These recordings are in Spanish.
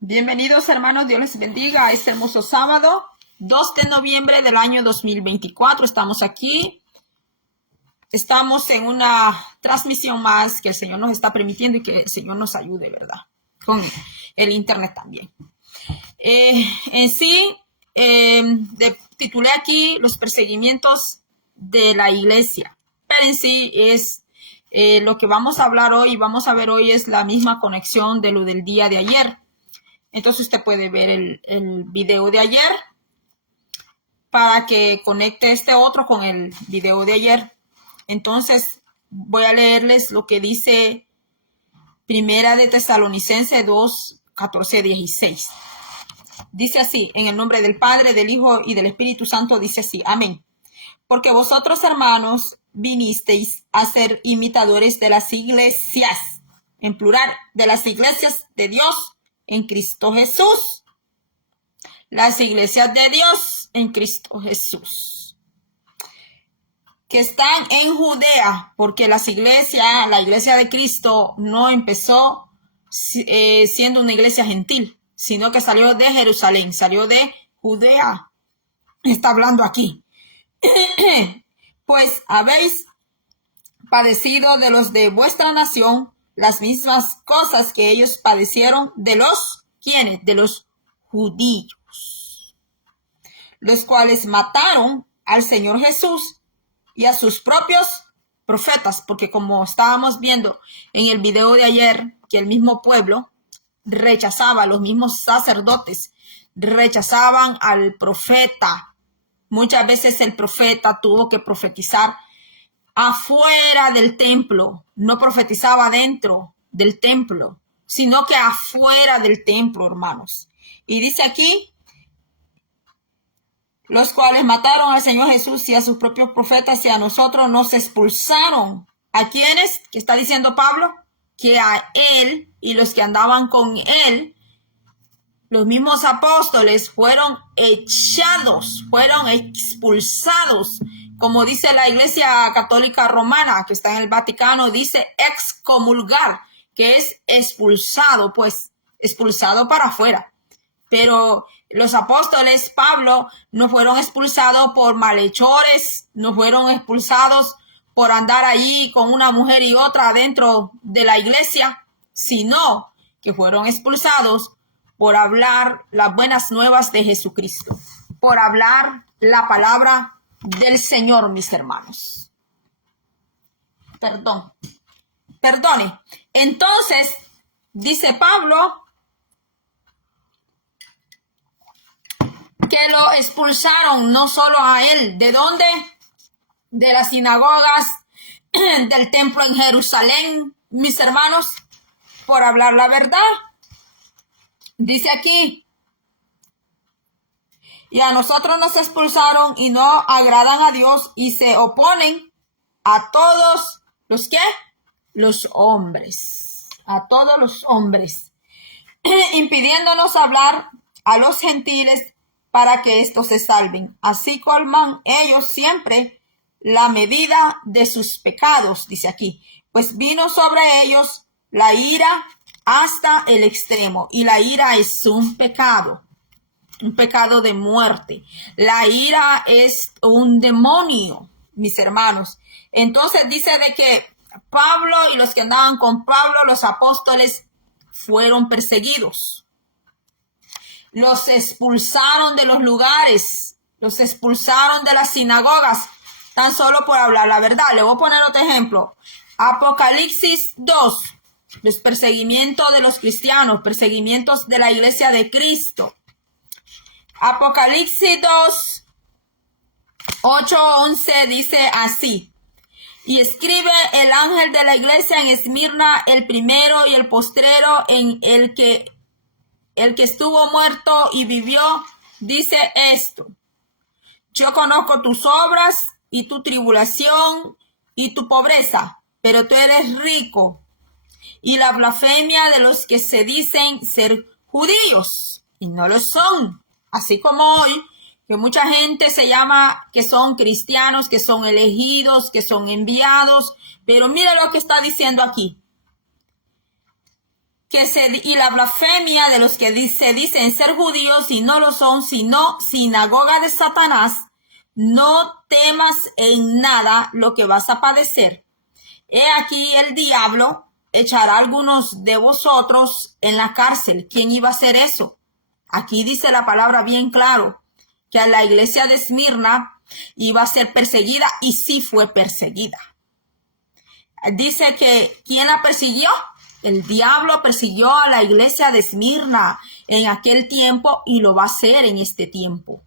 Bienvenidos hermanos, Dios les bendiga a este hermoso sábado, 2 de noviembre del año 2024. Estamos aquí, estamos en una transmisión más que el Señor nos está permitiendo y que el Señor nos ayude, ¿verdad? Con el internet también. Titulé aquí los perseguimientos de la iglesia, pero en sí es lo que vamos a hablar hoy, vamos a ver hoy es la misma conexión de lo del día de ayer. Entonces usted puede ver el video de ayer para que conecte este otro con el video de ayer. Entonces voy a leerles lo que dice Primera de Tesalonicenses 2, 14, 16. Dice así, en el nombre del Padre, del Hijo y del Espíritu Santo, dice así, amén. Porque vosotros, hermanos, vinisteis a ser imitadores de las iglesias, en plural, de las iglesias de Dios en Cristo Jesús. Las iglesias de Dios en Cristo Jesús, que están en Judea, porque la iglesia de Cristo no empezó siendo una iglesia gentil, sino que salió de Jerusalén, salió de Judea. Está hablando aquí. Pues habéis padecido de los de vuestra nación las mismas cosas que ellos padecieron de los, ¿quiénes? De los judíos, los cuales mataron al Señor Jesús y a sus propios profetas, porque como estábamos viendo en el video de ayer, que el mismo pueblo rechazaba, los mismos sacerdotes rechazaban al profeta. Muchas veces el profeta tuvo que profetizar afuera del templo, no profetizaba dentro del templo, sino que afuera del templo, hermanos. Y dice aquí, los cuales mataron al Señor Jesús y a sus propios profetas y a nosotros nos expulsaron. ¿A quiénes? ¿Qué está diciendo Pablo? Que a él y los que andaban con él, los mismos apóstoles, fueron echados, fueron expulsados. Como dice la Iglesia Católica Romana, que está en el Vaticano, dice excomulgar, que es expulsado, pues expulsado para afuera. Pero los apóstoles, Pablo, no fueron expulsados por malhechores, no fueron expulsados por andar allí con una mujer y otra dentro de la iglesia, sino que fueron expulsados por hablar las buenas nuevas de Jesucristo, por hablar la palabra del Señor, mis hermanos. Perdone. Entonces, dice Pablo, que lo expulsaron no solo a él. ¿De dónde? De las sinagogas, del templo en Jerusalén, mis hermanos, por hablar la verdad. Dice aquí, y a nosotros nos expulsaron y no agradan a Dios y se oponen a todos los ¿qué? Los hombres, a todos los hombres, impidiéndonos hablar a los gentiles para que éstos se salven. Así colman ellos siempre la medida de sus pecados, dice aquí, pues vino sobre ellos la ira hasta el extremo, y la ira es un pecado de muerte. La ira es un demonio, mis hermanos. Entonces dice de que Pablo y los que andaban con Pablo, los apóstoles, fueron perseguidos. Los expulsaron de los lugares, los expulsaron de las sinagogas, tan solo por hablar la verdad. Le voy a poner otro ejemplo. Apocalipsis 2, los perseguimientos de los cristianos, perseguimientos de la iglesia de Cristo. Apocalipsis 2, 8-11 dice así. Y escribe el ángel de la iglesia en Esmirna, el primero y el postrero, en el que estuvo muerto y vivió, dice esto. Yo conozco tus obras y tu tribulación y tu pobreza, pero tú eres rico. Y la blasfemia de los que se dicen ser judíos y no lo son. Así como hoy, que mucha gente se llama que son cristianos, que son elegidos, que son enviados. Pero mira lo que está diciendo aquí. y la blasfemia de los que se dicen ser judíos y no lo son, sino sinagoga de Satanás. No temas en nada lo que vas a padecer. He aquí el diablo echará a algunos de vosotros en la cárcel. ¿Quién iba a hacer eso? Aquí dice la palabra bien claro, que a la iglesia de Esmirna iba a ser perseguida, y sí fue perseguida. Dice que ¿quién la persiguió? El diablo persiguió a la iglesia de Esmirna en aquel tiempo y lo va a hacer en este tiempo.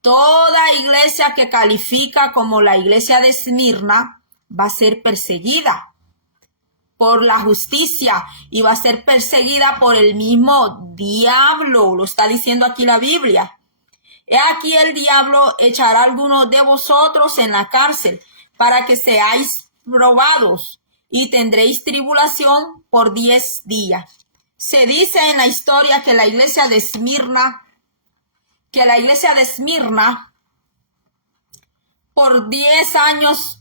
Toda iglesia que califica como la iglesia de Esmirna va a ser perseguida por la justicia y va a ser perseguida por el mismo diablo. Lo está diciendo aquí la Biblia. He aquí el diablo echará a algunos de vosotros en la cárcel para que seáis probados y tendréis tribulación por 10 días. Se dice en la historia que la iglesia de Esmirna, por 10 años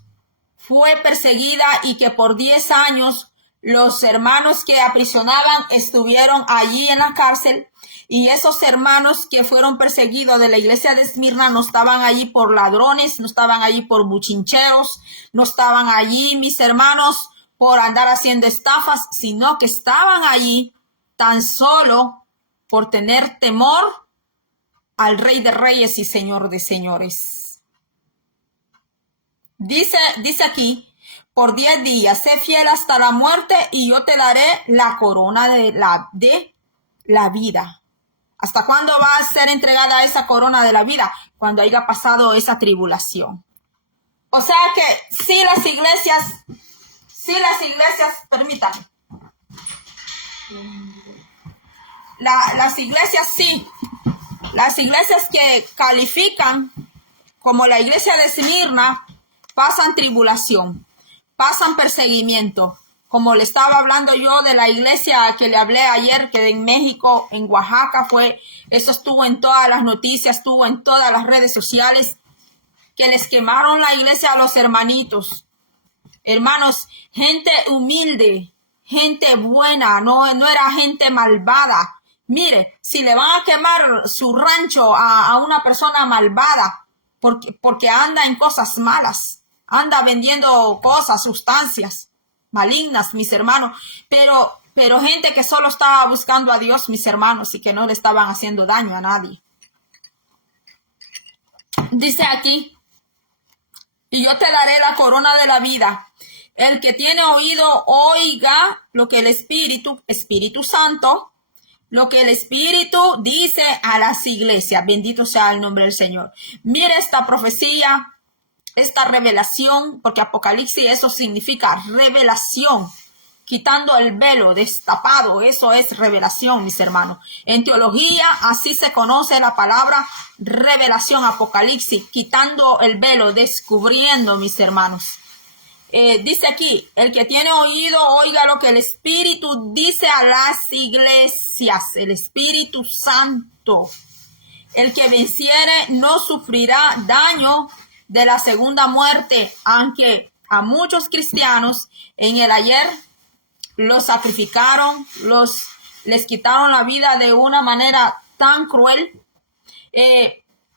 fue perseguida y que por 10 años los hermanos que aprisionaban estuvieron allí en la cárcel, y esos hermanos que fueron perseguidos de la iglesia de Esmirna no estaban allí por ladrones, no estaban allí por buchincheros, no estaban allí, mis hermanos, por andar haciendo estafas, sino que estaban allí tan solo por tener temor al Rey de Reyes y Señor de Señores. Dice aquí, por 10 días, sé fiel hasta la muerte y yo te daré la corona de la vida. ¿Hasta cuándo va a ser entregada esa corona de la vida? Cuando haya pasado esa tribulación. O sea que si las iglesias, permítanme. Las iglesias que califican como la iglesia de Esmirna pasan tribulación, pasan perseguimiento. Como le estaba hablando yo de la iglesia que le hablé ayer, que en México, en Oaxaca eso estuvo en todas las noticias, estuvo en todas las redes sociales, que les quemaron la iglesia a los hermanitos. Hermanos, gente humilde, gente buena, no era gente malvada. Mire, si le van a quemar su rancho a una persona malvada, porque anda en cosas malas, anda vendiendo cosas, sustancias malignas, mis hermanos, pero gente que solo estaba buscando a Dios, mis hermanos, y que no le estaban haciendo daño a nadie. Dice aquí, y yo te daré la corona de la vida. El que tiene oído, oiga lo que el Espíritu Santo, lo que el Espíritu dice a las iglesias. Bendito sea el nombre del Señor. Mire esta profecía, esta revelación, porque Apocalipsis eso significa revelación, quitando el velo, destapado, eso es revelación, mis hermanos. En teología así se conoce la palabra revelación, Apocalipsis, quitando el velo, descubriendo, mis hermanos. Dice aquí, el que tiene oído, oiga lo que el Espíritu dice a las iglesias, el Espíritu Santo. El que venciere no sufrirá daño de la segunda muerte, aunque a muchos cristianos en el ayer los sacrificaron, les quitaron la vida de una manera tan cruel.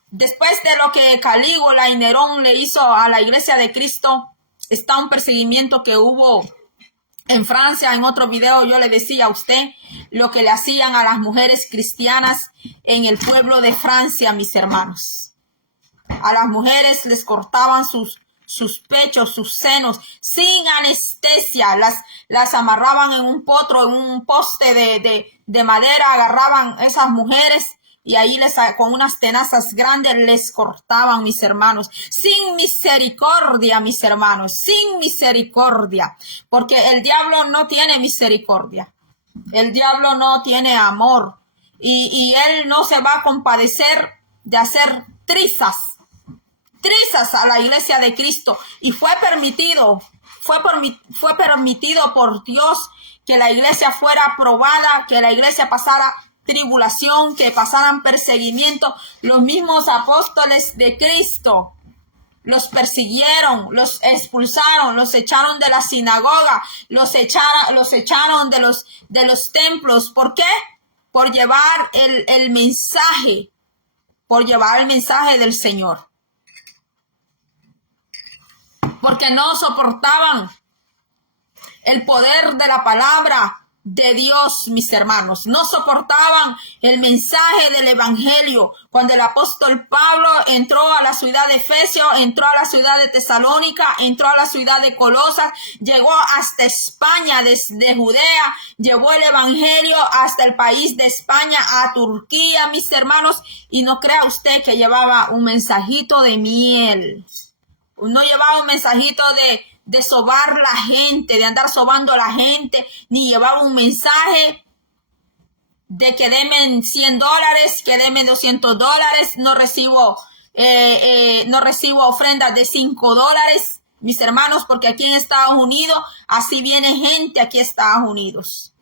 Después de lo que Calígula y Nerón le hizo a la iglesia de Cristo, está un perseguimiento que hubo en Francia. En otro video yo le decía a usted lo que le hacían a las mujeres cristianas en el pueblo de Francia, mis hermanos. A las mujeres les cortaban sus pechos, sus senos, sin anestesia. Las amarraban en un potro, en un poste de madera, agarraban esas mujeres y ahí con unas tenazas grandes les cortaban, mis hermanos. Sin misericordia, mis hermanos, sin misericordia. Porque el diablo no tiene misericordia. El diablo no tiene amor. Y él no se va a compadecer de hacer trizas a la iglesia de Cristo. Y fue permitido por Dios que la iglesia fuera probada, que la iglesia pasara tribulación, que pasaran perseguimiento. Los mismos apóstoles de Cristo los persiguieron, los expulsaron, los echaron de la sinagoga, los echaron de los templos. ¿Por qué? Por llevar el mensaje, por llevar el mensaje del Señor. Porque no soportaban el poder de la palabra de Dios, mis hermanos. No soportaban el mensaje del evangelio. Cuando el apóstol Pablo entró a la ciudad de Efesio, entró a la ciudad de Tesalónica, entró a la ciudad de Colosas, llegó hasta España desde Judea, llevó el evangelio hasta el país de España, a Turquía, mis hermanos, y no crea usted que llevaba un mensajito de miel. No llevaba un mensajito de sobar la gente, de andar sobando a la gente, ni llevaba un mensaje de que denme $100, que denme $200, no recibo ofrendas de $5, mis hermanos, porque aquí en Estados Unidos, así viene gente aquí a Estados Unidos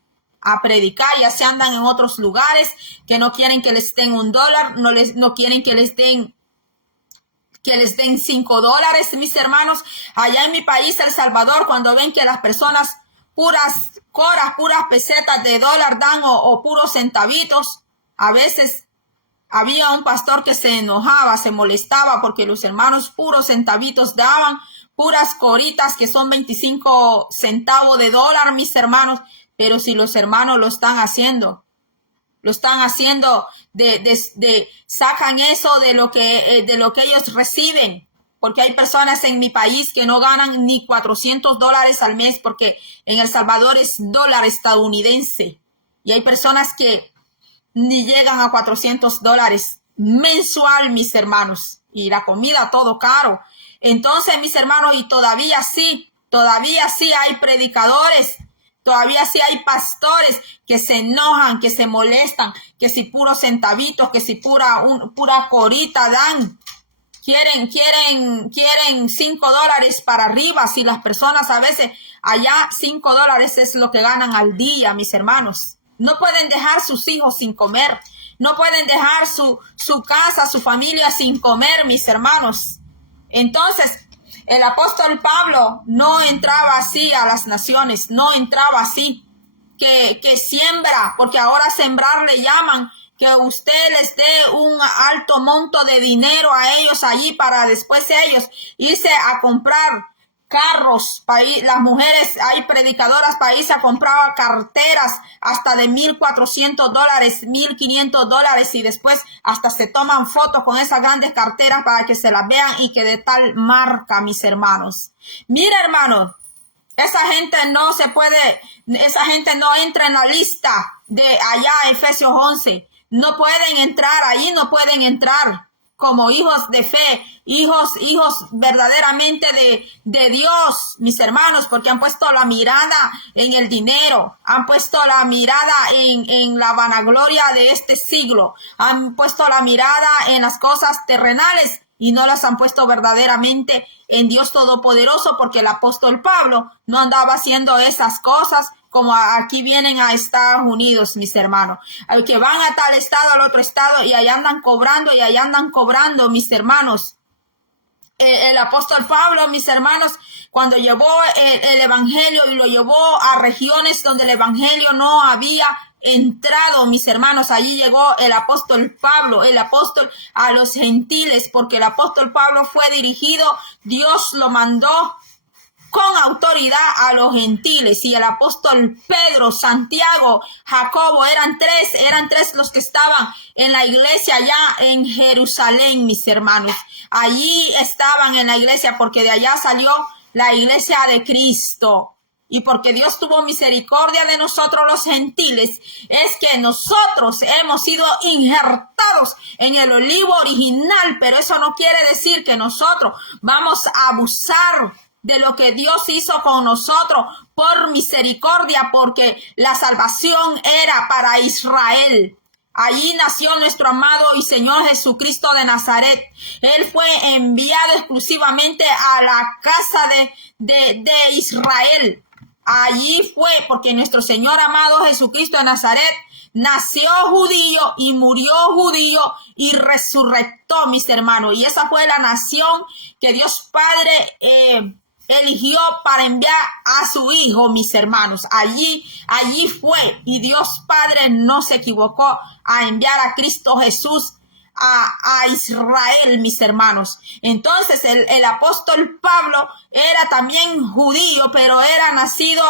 a predicar, ya se andan en otros lugares que no quieren que les den $1, no quieren que les den $5, mis hermanos. Allá en mi país, El Salvador, cuando ven que las personas puras pesetas de dólar dan o puros centavitos, a veces había un pastor que se enojaba, se molestaba porque los hermanos puros centavitos daban, puras coritas que son 25 centavos de dólar, mis hermanos. Pero si los hermanos lo están haciendo, sacan eso de lo que ellos reciben, porque hay personas en mi país que no ganan ni $400 al mes, porque en El Salvador es dólar estadounidense, y hay personas que ni llegan a $400 mensual, mis hermanos, y la comida todo caro. Entonces, mis hermanos, y todavía sí hay predicadores, todavía sí hay pastores que se enojan, que se molestan, que si puros centavitos, que si pura corita dan. Quieren $5 para arriba. Si las personas a veces allá $5 es lo que ganan al día, mis hermanos. No pueden dejar sus hijos sin comer. No pueden dejar su casa, su familia sin comer, mis hermanos. Entonces, el apóstol Pablo no entraba así a las naciones, no entraba así, que siembra, porque ahora sembrar le llaman, que usted les dé un alto monto de dinero a ellos allí para después ellos irse a comprar carros. Las mujeres, hay predicadoras para irse a comprar carteras hasta de $1,400, $1,500, y después hasta se toman fotos con esas grandes carteras para que se las vean y que de tal marca, mis hermanos. Mira, hermanos, esa gente no entra en la lista de allá, Efesios 11. No pueden entrar, allí no pueden entrar como hijos de fe, hijos verdaderamente de Dios, mis hermanos, porque han puesto la mirada en el dinero, han puesto la mirada en la vanagloria de este siglo, han puesto la mirada en las cosas terrenales y no las han puesto verdaderamente en Dios Todopoderoso, porque el apóstol Pablo no andaba haciendo esas cosas como aquí vienen a Estados Unidos, mis hermanos, que van a tal estado, al otro estado, y allá andan cobrando, mis hermanos. El apóstol Pablo, mis hermanos, cuando llevó el evangelio y lo llevó a regiones donde el evangelio no había entrado, mis hermanos, allí llegó el apóstol Pablo, el apóstol a los gentiles, porque el apóstol Pablo fue dirigido, Dios lo mandó con autoridad a los gentiles, y el apóstol Pedro, Santiago, Jacobo, eran tres los que estaban en la iglesia allá en Jerusalén, mis hermanos. Allí estaban en la iglesia porque de allá salió la iglesia de Cristo. Y porque Dios tuvo misericordia de nosotros los gentiles, es que nosotros hemos sido injertados en el olivo original, pero eso no quiere decir que nosotros vamos a abusar de lo que Dios hizo con nosotros por misericordia, porque la salvación era para Israel. Allí nació nuestro amado y Señor Jesucristo de Nazaret. Él fue enviado exclusivamente a la casa de Israel. Allí fue porque nuestro Señor amado Jesucristo de Nazaret nació judío y murió judío y resurrectó, mis hermanos. Y esa fue la nación que Dios Padre eligió para enviar a su hijo, mis hermanos. Allí fue, y Dios Padre no se equivocó a enviar a Cristo Jesús a Israel, mis hermanos. Entonces el apóstol Pablo era también judío, pero era nacido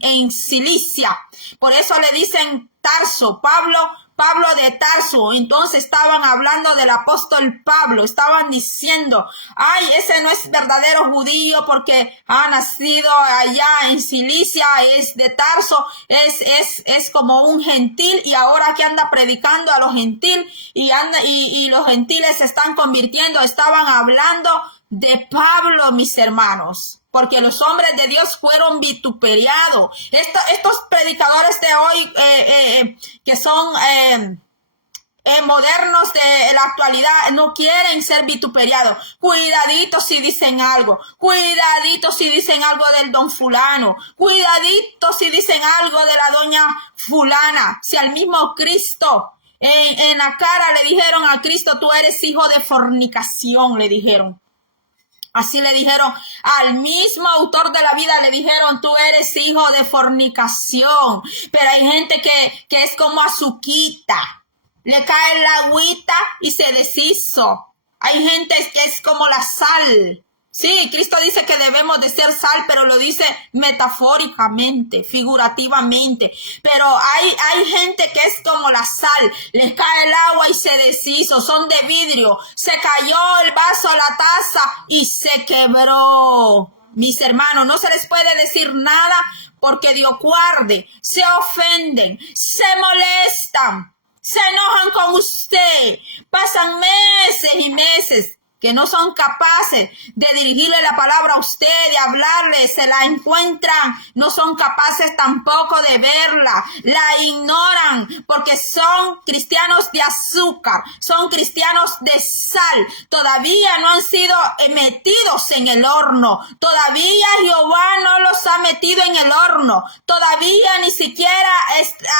en Cilicia. Por eso le dicen Tarso, Pablo de Tarso. Entonces estaban hablando del apóstol Pablo, estaban diciendo, ay, ese no es verdadero judío porque ha nacido allá en Cilicia, es de Tarso, es como un gentil, y ahora que anda predicando a los gentiles y los gentiles se están convirtiendo. Estaban hablando de Pablo, mis hermanos, porque los hombres de Dios fueron vituperiados. Estos predicadores de hoy que son modernos de la actualidad no quieren ser vituperiados. Cuidadito si dicen algo, cuidadito si dicen algo del don fulano, cuidadito si dicen algo de la doña fulana. Si al mismo Cristo en la cara le dijeron a Cristo, tú eres hijo de fornicación, le dijeron. Así le dijeron al mismo autor de la vida, le dijeron, tú eres hijo de fornicación. Pero hay gente que es como azuquita, le cae el agüita y se deshizo. Hay gente que es como la sal. Sí, Cristo dice que debemos de ser sal, pero lo dice metafóricamente, figurativamente. Pero hay gente que es como la sal, les cae el agua y se deshizo, son de vidrio, se cayó el vaso, la taza y se quebró. Mis hermanos, no se les puede decir nada porque Dios guarde, se ofenden, se molestan, se enojan con usted, pasan meses y meses que no son capaces de dirigirle la palabra a usted, de hablarle, se la encuentran, no son capaces tampoco de verla, la ignoran, porque son cristianos de azúcar, son cristianos de sal, todavía no han sido metidos en el horno, todavía Jehová no los ha metido en el horno, todavía ni siquiera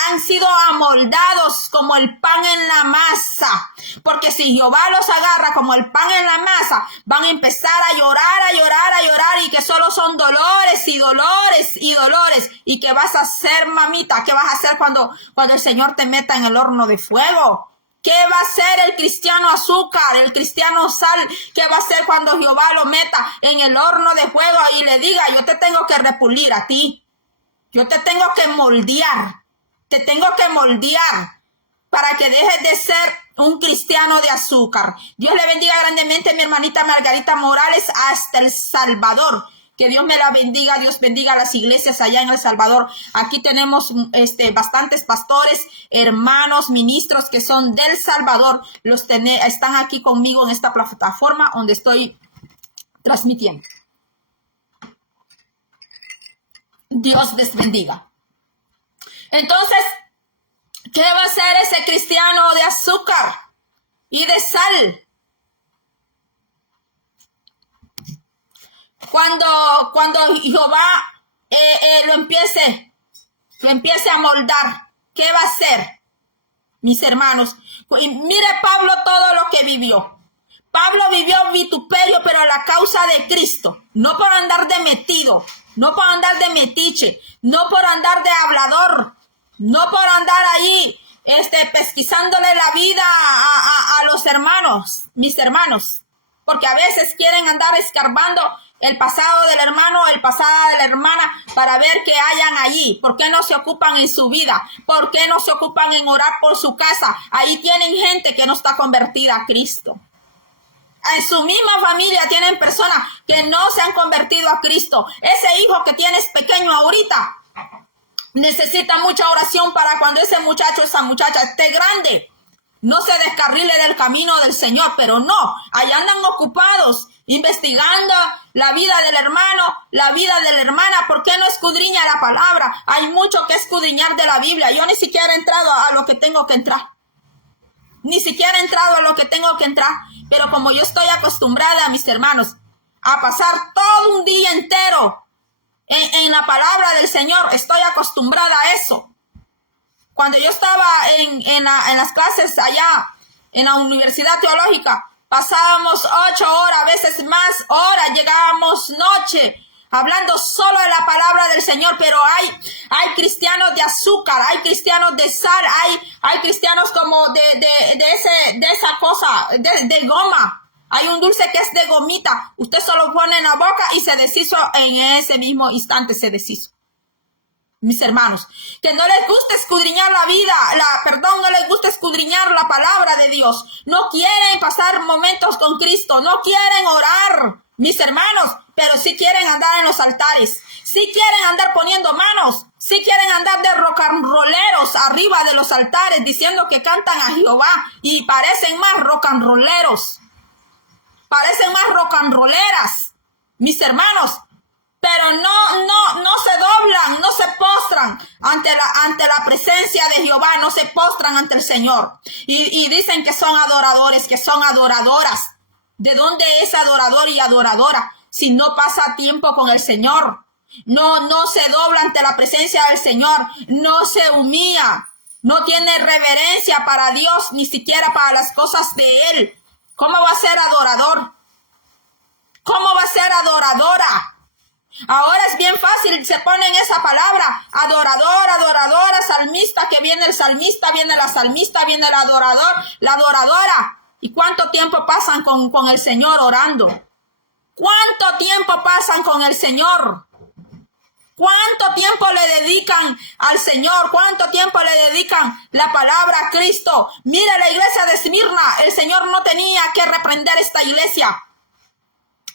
han sido amoldados como el pan en la masa, porque si Jehová los agarra como el pan en la masa, van a empezar a llorar, a llorar, a llorar, y que solo son dolores y dolores y dolores. ¿Y qué vas a hacer, mamita? ¿Qué vas a hacer cuando el Señor te meta en el horno de fuego? ¿Qué va a hacer el cristiano azúcar, el cristiano sal? ¿Qué va a hacer cuando Jehová lo meta en el horno de fuego y le diga, yo te tengo que repulir a ti, yo te tengo que moldear, para que dejes de ser un cristiano de azúcar? Dios le bendiga grandemente a mi hermanita Margarita Morales hasta El Salvador. Que Dios me la bendiga, Dios bendiga a las iglesias allá en El Salvador. Aquí tenemos bastantes pastores, hermanos, ministros que son del Salvador. Están aquí conmigo en esta plataforma donde estoy transmitiendo. Dios les bendiga. Entonces, ¿qué va a hacer ese cristiano de azúcar y de sal? Cuando Jehová lo empiece a moldar, ¿qué va a hacer, mis hermanos? Y mire Pablo todo lo que vivió. Pablo vivió vituperio, pero a la causa de Cristo, no por andar de metido, no por andar de metiche, no por andar de hablador, no por andar ahí pesquisándole la vida a los hermanos, mis hermanos, porque a veces quieren andar escarbando el pasado del hermano, el pasado de la hermana, para ver qué hayan allí. ¿Por qué no se ocupan en su vida? ¿Por qué no se ocupan en orar por su casa? Ahí tienen gente que no está convertida a Cristo. En su misma familia tienen personas que no se han convertido a Cristo. Ese hijo que tienes pequeño ahorita necesita mucha oración para cuando ese muchacho, esa muchacha esté grande, no se descarrile del camino del Señor. Pero no, ahí andan ocupados investigando la vida del hermano, la vida de la hermana. ¿Por qué no escudriña la palabra? Hay mucho que escudriñar de la Biblia. Yo ni siquiera he entrado a lo que tengo que entrar. Pero como yo estoy acostumbrada, mis hermanos, a pasar todo un día entero en la palabra del Señor, estoy acostumbrada a eso. Cuando yo estaba en las clases allá en la Universidad Teológica, pasábamos 8 horas, a veces más horas, llegábamos noche, hablando solo de la palabra del Señor, pero hay cristianos de azúcar, hay cristianos de sal, hay cristianos como de esa cosa, de goma. Hay un dulce que es de gomita. Usted solo pone en la boca y se deshizo en ese mismo instante, se deshizo. Mis hermanos, que no les gusta escudriñar la vida, no les gusta escudriñar la palabra de Dios. No quieren pasar momentos con Cristo, no quieren orar, mis hermanos, pero sí quieren andar en los altares, sí quieren andar poniendo manos, sí quieren andar de rock and rolleros arriba de los altares diciendo que cantan a Jehová y parecen más rock and rolleros, parecen más rock and rolleras, mis hermanos. Pero no se doblan, no se postran ante la presencia de Jehová, no se postran ante el Señor. Y dicen que son adoradores, que son adoradoras. ¿De dónde es adorador y adoradora? Si no pasa tiempo con el Señor. No se dobla ante la presencia del Señor, no se humilla, no tiene reverencia para Dios, ni siquiera para las cosas de Él. ¿Cómo va a ser adorador? ¿Cómo va a ser adoradora? Ahora es bien fácil, se ponen esa palabra, adorador, adoradora, salmista, que viene el salmista, viene la salmista, viene el adorador, la adoradora. ¿Y cuánto tiempo pasan con el Señor orando? ¿Cuánto tiempo pasan con el Señor? ¿Cuánto tiempo le dedican al Señor? ¿Cuánto tiempo le dedican la palabra a Cristo? Mire la iglesia de Esmirna, el Señor no tenía que reprender esta iglesia.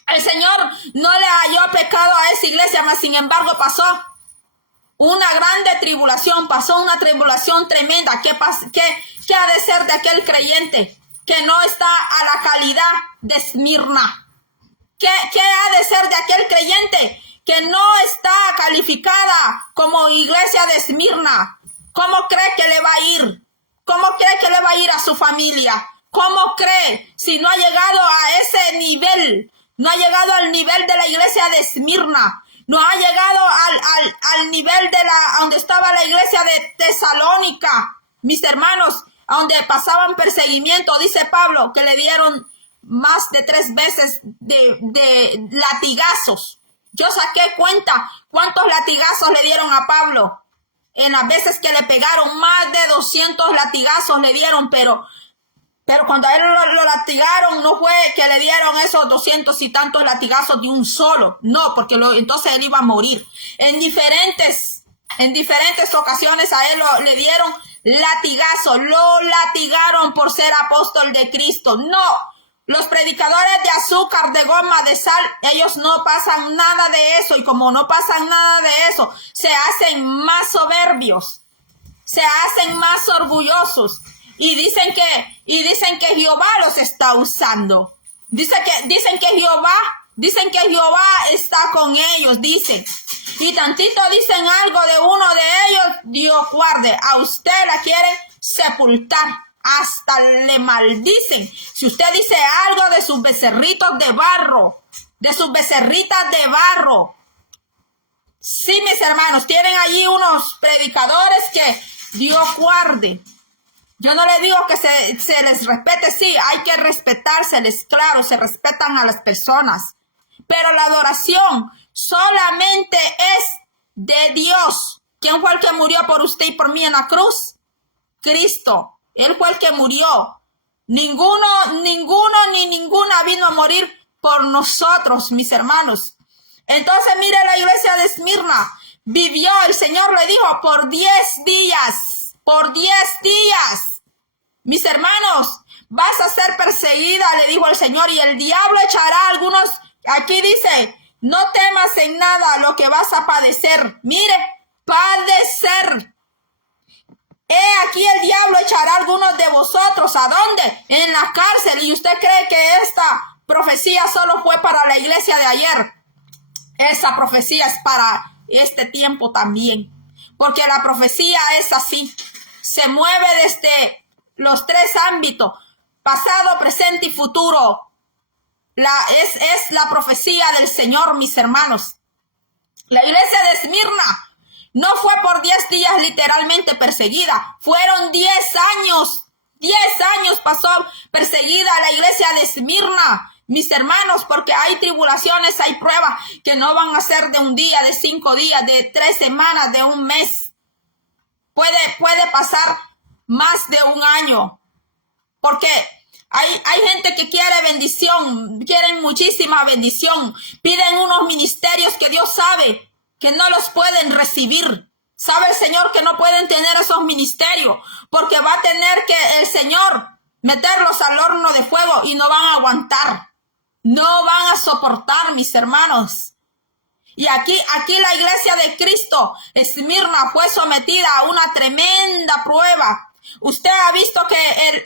El Señor no le halló pecado a esa iglesia, mas sin embargo pasó una grande tribulación, pasó una tribulación tremenda. ¿Qué ha de ser de aquel creyente que no está a la calidad de Esmirna? ¿Qué ha de ser de aquel creyente que no está calificada como iglesia de Esmirna? ¿Cómo cree que le va a ir? ¿Cómo cree que le va a ir a su familia? ¿Cómo cree si no ha llegado a ese nivel? No ha llegado al nivel de la iglesia de Esmirna. No ha llegado al nivel donde estaba la iglesia de Tesalónica. Mis hermanos, donde pasaban perseguimiento, dice Pablo, que le dieron más de 3 veces de latigazos. Yo saqué cuenta cuántos latigazos le dieron a Pablo. En las veces que le pegaron, más de 200 latigazos le dieron, pero cuando a él lo latigaron, no fue que le dieron esos 200 y tantos latigazos de un solo. No, porque entonces él iba a morir. En diferentes ocasiones a él le dieron latigazos. Lo latigaron por ser apóstol de Cristo. No, los predicadores de azúcar, de goma, de sal, ellos no pasan nada de eso. Y como no pasan nada de eso, se hacen más soberbios. Se hacen más orgullosos. Y dicen que Jehová los está usando. Dicen que Jehová está con ellos, dicen. Y tantito dicen algo de uno de ellos, Dios guarde, a usted la quieren sepultar. Hasta le maldicen. Si usted dice algo de sus becerritos de barro, de sus becerritas de barro. Sí, mis hermanos, tienen allí unos predicadores que Dios guarde. Yo no le digo que se les respete, sí, hay que respetárseles, claro, se respetan a las personas. Pero la adoración solamente es de Dios. ¿Quién fue el que murió por usted y por mí en la cruz? Cristo. Él fue el que murió. Ninguno ni ninguna vino a morir por nosotros, mis hermanos. Entonces, mire la iglesia de Esmirna. Vivió, el Señor le dijo, por 10 días. Por 10 días, mis hermanos, vas a ser perseguida, le dijo el Señor, y el diablo echará algunos, aquí dice, no temas en nada lo que vas a padecer. Mire, padecer. Aquí el diablo echará algunos de vosotros, ¿a dónde? En la cárcel. ¿Y usted cree que esta profecía solo fue para la iglesia de ayer? Esa profecía es para este tiempo también, porque la profecía es así. Se mueve desde los 3 ámbitos, pasado, presente y futuro. Es la profecía del Señor, mis hermanos. La iglesia de Esmirna No fue por 10 días literalmente perseguida, fueron 10 años. 10 años pasó perseguida la iglesia de Esmirna, mis hermanos, porque hay tribulaciones, hay pruebas que no van a ser de un día, de 5 días, de 3 semanas, de un mes. Puede pasar más de un año, porque hay gente que quiere bendición, quieren muchísima bendición, piden unos ministerios que Dios sabe que no los pueden recibir. Sabe el Señor que no pueden tener esos ministerios, porque va a tener que el Señor meterlos al horno de fuego y no van a aguantar, no van a soportar, mis hermanos. Y aquí la iglesia de Cristo, Esmirna, fue sometida a una tremenda prueba. Usted ha visto que el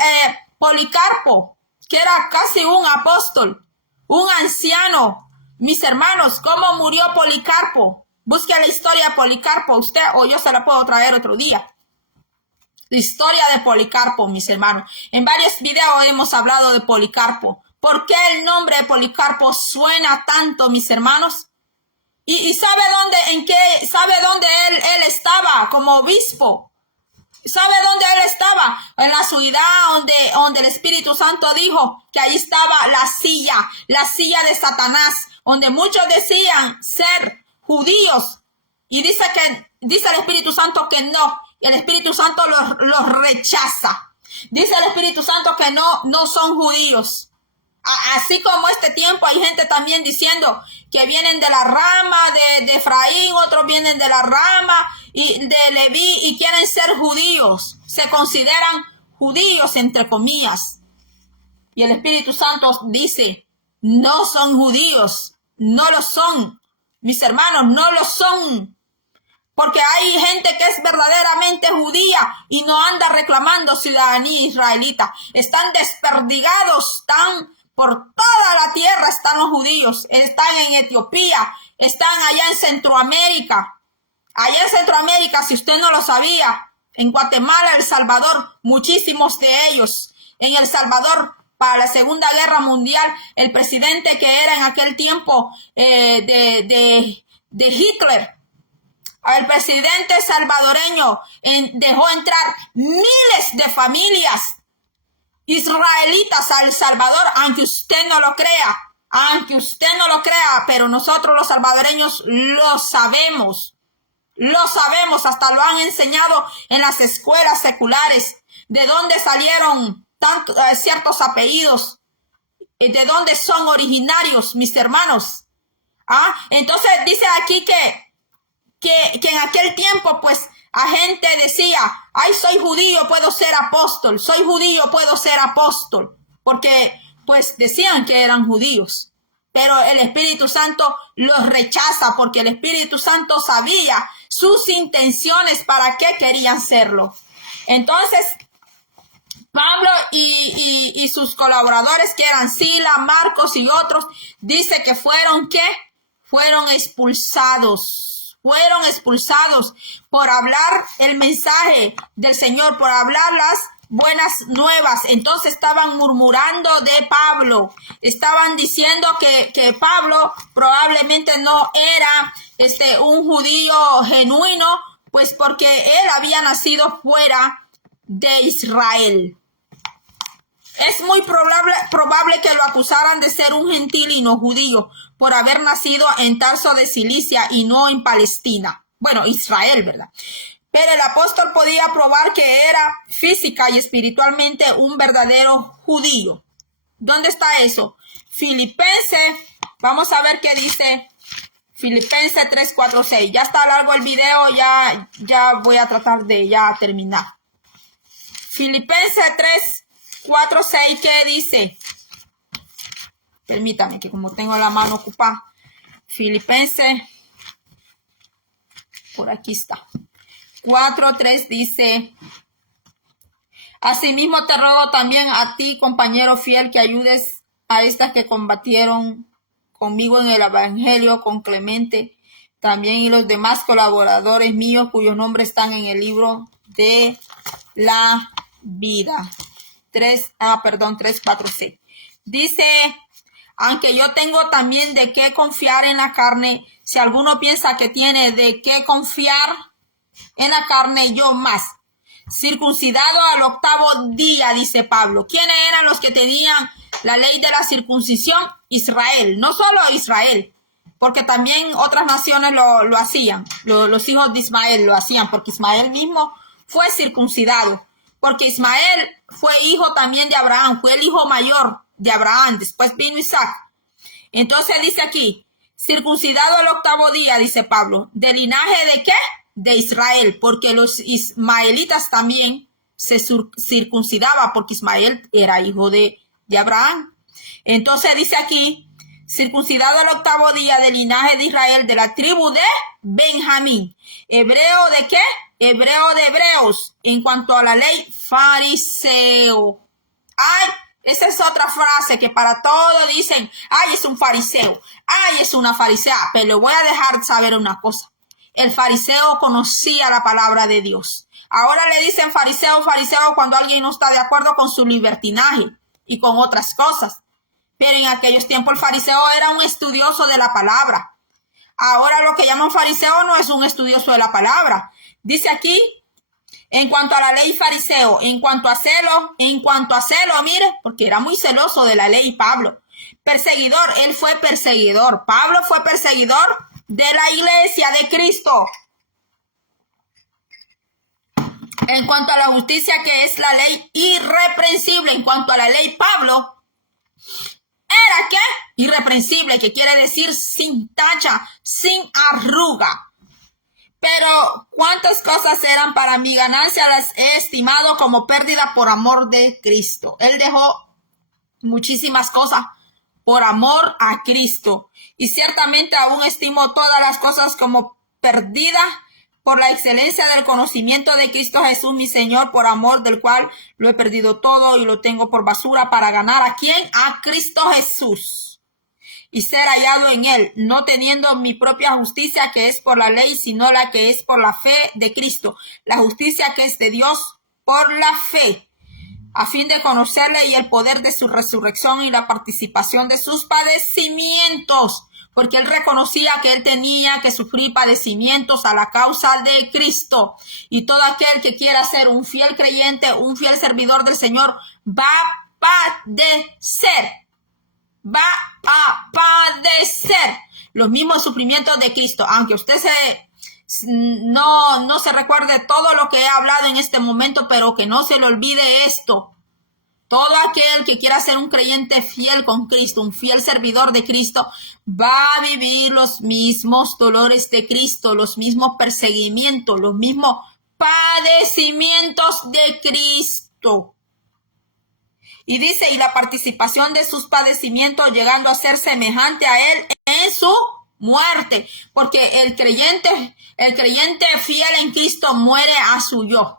Policarpo, que era casi un apóstol, un anciano, mis hermanos, ¿cómo murió Policarpo? Busque la historia de Policarpo, usted o yo se la puedo traer otro día. La historia de Policarpo, mis hermanos. En varios videos hemos hablado de Policarpo. ¿Por qué el nombre de Policarpo suena tanto, mis hermanos? Y sabe dónde él estaba como obispo. ¿Sabe dónde él estaba? En la ciudad donde el Espíritu Santo dijo que ahí estaba la silla de Satanás, donde muchos decían ser judíos. Y dice el Espíritu Santo que no. El Espíritu Santo los rechaza. Dice el Espíritu Santo que no son judíos. Así como este tiempo hay gente también diciendo que vienen de la rama de Efraín, otros vienen de la rama de Leví y quieren ser judíos. Se consideran judíos, entre comillas. Y el Espíritu Santo dice, no son judíos, no lo son. Mis hermanos, no lo son. Porque hay gente que es verdaderamente judía y no anda reclamando ciudadanía israelita. Están desperdigados, por toda la tierra están los judíos. Están en Etiopía, están allá en Centroamérica. Allá en Centroamérica, si usted no lo sabía, en Guatemala, El Salvador, muchísimos de ellos. En El Salvador, para la Segunda Guerra Mundial, el presidente que era en aquel tiempo de Hitler, el presidente salvadoreño dejó entrar miles de familias israelitas a El Salvador, aunque usted no lo crea, pero nosotros los salvadoreños lo sabemos, hasta lo han enseñado en las escuelas seculares, de dónde salieron ciertos apellidos, de dónde son originarios, mis hermanos. Entonces dice aquí que en aquel tiempo, pues, a gente decía, ay, soy judío, puedo ser apóstol, porque, pues, decían que eran judíos, pero el Espíritu Santo los rechaza, porque el Espíritu Santo sabía sus intenciones, para qué querían serlo. Entonces, Pablo y sus colaboradores, que eran Sila, Marcos y otros, dice que fueron expulsados por hablar el mensaje del Señor, por hablar las buenas nuevas. Entonces estaban murmurando de Pablo, estaban diciendo que Pablo probablemente no era un judío genuino, pues porque él había nacido fuera de Israel. Es muy probable que lo acusaran de ser un gentil y no judío, por haber nacido en Tarso de Cilicia y no en Palestina. Bueno, Israel, ¿verdad? Pero el apóstol podía probar que era física y espiritualmente un verdadero judío. ¿Dónde está eso? Filipenses, vamos a ver qué dice Filipenses 3, 4, 6. Ya está largo el video, ya voy a tratar de ya terminar. Filipenses 3, 4, 6, ¿qué dice? Permítame que como tengo la mano ocupada. Filipenses, por aquí está. 4:3 dice, asimismo te ruego también a ti, compañero fiel, que ayudes a estas que combatieron conmigo en el evangelio, con Clemente, también y los demás colaboradores míos cuyos nombres están en el libro de la vida. 3, 4, 6. Dice, aunque yo tengo también de qué confiar en la carne, si alguno piensa que tiene de qué confiar en la carne, yo más. Circuncidado al 8º día, dice Pablo. ¿Quiénes eran los que tenían la ley de la circuncisión? Israel, no solo Israel, porque también otras naciones lo hacían. Los hijos de Ismael lo hacían, porque Ismael mismo fue circuncidado. Porque Ismael fue hijo también de Abraham, fue el hijo mayor de Abraham. Después vino Isaac. Entonces dice aquí, circuncidado al 8º día, dice Pablo. ¿De linaje de qué? De Israel, porque los ismaelitas también se circuncidaban, porque Ismael era hijo de Abraham. Entonces dice aquí, circuncidado al 8º día, del linaje de Israel, de la tribu de Benjamín. ¿Hebreo de qué? Hebreo de hebreos. En cuanto a la ley, fariseo. Ay, esa es otra frase que para todo dicen, ay, es un fariseo, ay, es una farisea. Pero le voy a dejar saber una cosa. El fariseo conocía la palabra de Dios. Ahora le dicen fariseo, fariseo cuando alguien no está de acuerdo con su libertinaje y con otras cosas. Pero en aquellos tiempos el fariseo era un estudioso de la palabra. Ahora lo que llaman fariseo no es un estudioso de la palabra. Dice aquí, en cuanto a la ley, fariseo, en cuanto a celo, mire, porque era muy celoso de la ley Pablo. Perseguidor, él fue perseguidor. Pablo fue perseguidor de la iglesia de Cristo. En cuanto a la justicia, que es la ley irreprensible, en cuanto a la ley, Pablo era ¿qué? Irreprensible, que quiere decir sin tacha, sin arruga. Pero cuántas cosas eran para mi ganancia, las he estimado como pérdida por amor de Cristo. Él dejó muchísimas cosas por amor a Cristo. Y ciertamente aún estimo todas las cosas como perdidas por la excelencia del conocimiento de Cristo Jesús, mi Señor, por amor del cual lo he perdido todo y lo tengo por basura para ganar ¿a quién? A Cristo Jesús. Y ser hallado en él, no teniendo mi propia justicia que es por la ley, sino la que es por la fe de Cristo. La justicia que es de Dios por la fe, a fin de conocerle y el poder de su resurrección y la participación de sus padecimientos, porque él reconocía que él tenía que sufrir padecimientos a la causa de Cristo. Y todo aquel que quiera ser un fiel creyente, un fiel servidor del Señor, va a padecer los mismos sufrimientos de Cristo. Aunque usted no se recuerde todo lo que he hablado en este momento, pero que no se le olvide esto. Todo aquel que quiera ser un creyente fiel con Cristo, un fiel servidor de Cristo, va a vivir los mismos dolores de Cristo, los mismos perseguimientos, los mismos padecimientos de Cristo. Y dice, y la participación de sus padecimientos, llegando a ser semejante a él en su muerte. Porque el creyente fiel en Cristo muere a su yo.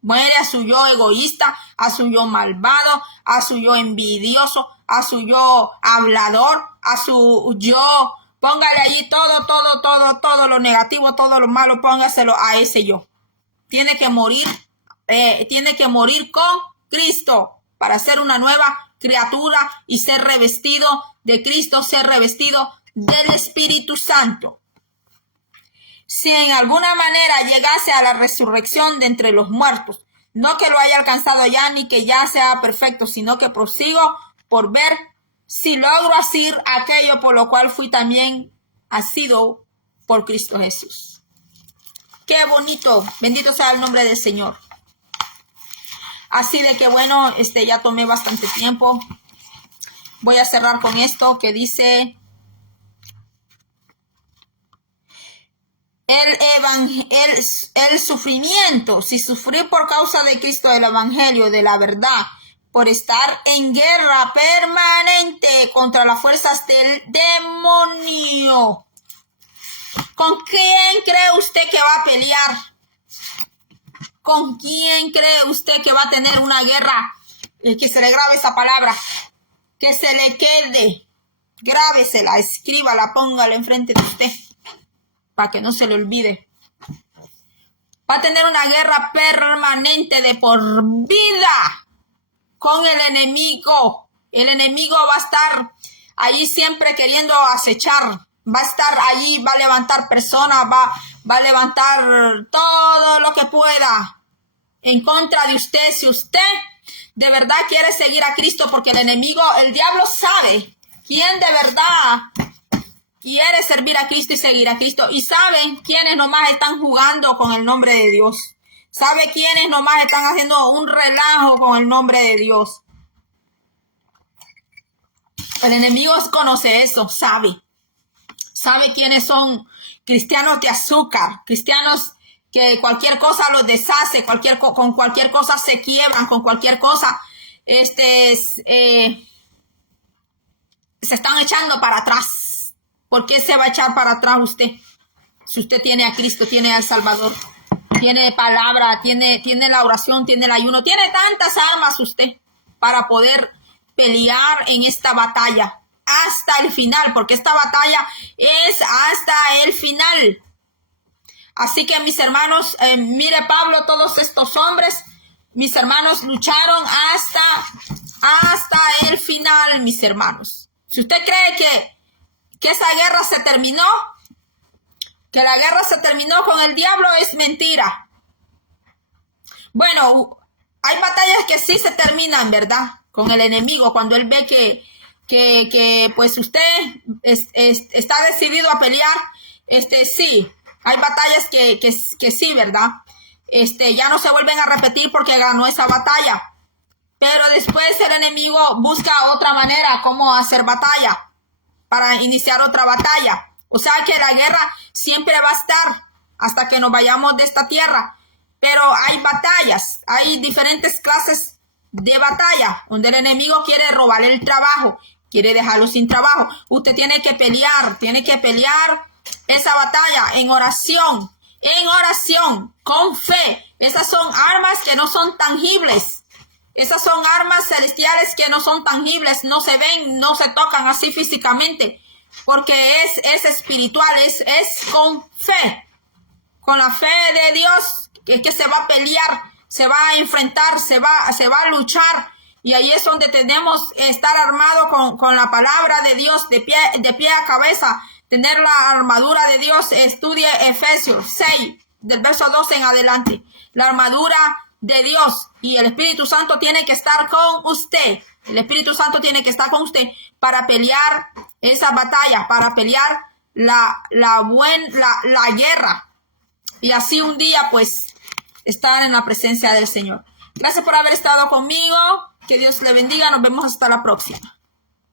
Muere a su yo egoísta, a su yo malvado, a su yo envidioso, a su yo hablador, a su yo, póngale allí todo lo negativo, todo lo malo, póngaselo a ese yo. Tiene que morir con Cristo para ser una nueva criatura y ser revestido de Cristo, ser revestido del Espíritu Santo. Si en alguna manera llegase a la resurrección de entre los muertos, no que lo haya alcanzado ya ni que ya sea perfecto, sino que prosigo por ver si logro hacer aquello por lo cual fui también asido por Cristo Jesús. Qué bonito, bendito sea el nombre del Señor. Así de que bueno, ya tomé bastante tiempo. Voy a cerrar con esto que dice: el sufrimiento, si sufrir por causa de Cristo, del evangelio, de la verdad, por estar en guerra permanente contra las fuerzas del demonio. ¿Con quién cree usted que va a pelear? ¿Con quién cree usted que va a tener una guerra? Que se le grabe esa palabra, que se le quede, grábesela, escríbala, póngala enfrente de usted, para que no se le olvide. Va a tener una guerra permanente de por vida con el enemigo. El enemigo va a estar allí siempre queriendo acechar, va a estar allí, va a levantar personas, va a levantar todo lo que pueda en contra de usted. Si usted de verdad quiere seguir a Cristo, porque el enemigo, el diablo sabe quién de verdad quiere servir a Cristo y seguir a Cristo. Y saben quiénes nomás están jugando con el nombre de Dios. Sabe quiénes nomás están haciendo un relajo con el nombre de Dios. El enemigo conoce eso, sabe quiénes son cristianos de azúcar, cristianos que cualquier cosa los deshace, con cualquier cosa se quiebran, con cualquier cosa se están echando para atrás. ¿Por qué se va a echar para atrás usted? Si usted tiene a Cristo, tiene al Salvador, tiene palabra, tiene la oración, tiene el ayuno, tiene tantas armas usted para poder pelear en esta batalla hasta el final, porque esta batalla es hasta el final. Así que mis hermanos, mire Pablo, todos estos hombres, mis hermanos, lucharon hasta el final, mis hermanos. Si usted cree que esa guerra se terminó, que la guerra se terminó con el diablo, es mentira. Bueno, hay batallas que sí se terminan, ¿verdad? Con el enemigo, cuando él ve que pues usted está decidido a pelear, sí, hay batallas que sí, ¿verdad? Ya no se vuelven a repetir porque ganó esa batalla. Pero después el enemigo busca otra manera cómo hacer batalla, para iniciar otra batalla. O sea que la guerra siempre va a estar hasta que nos vayamos de esta tierra. Pero hay batallas, hay diferentes clases de batalla, donde el enemigo quiere robarle el trabajo, quiere dejarlo sin trabajo. Usted tiene que pelear esa batalla en oración, con fe. Esas son armas que no son tangibles. Esas son armas celestiales que no son tangibles, no se ven, no se tocan así físicamente, porque es espiritual, es con fe. Con la fe de Dios es que se va a pelear, se va a enfrentar, se va a luchar. Y ahí es donde tenemos que estar armado con la palabra de Dios de pie a cabeza, tener la armadura de Dios. Estudie Efesios 6, del verso 12 en adelante. La armadura de Dios, y el Espíritu Santo tiene que estar con usted. El Espíritu Santo tiene que estar con usted para pelear esa batalla, para pelear la guerra. Y así un día, pues, estar en la presencia del Señor. Gracias por haber estado conmigo. Que Dios le bendiga. Nos vemos hasta la próxima.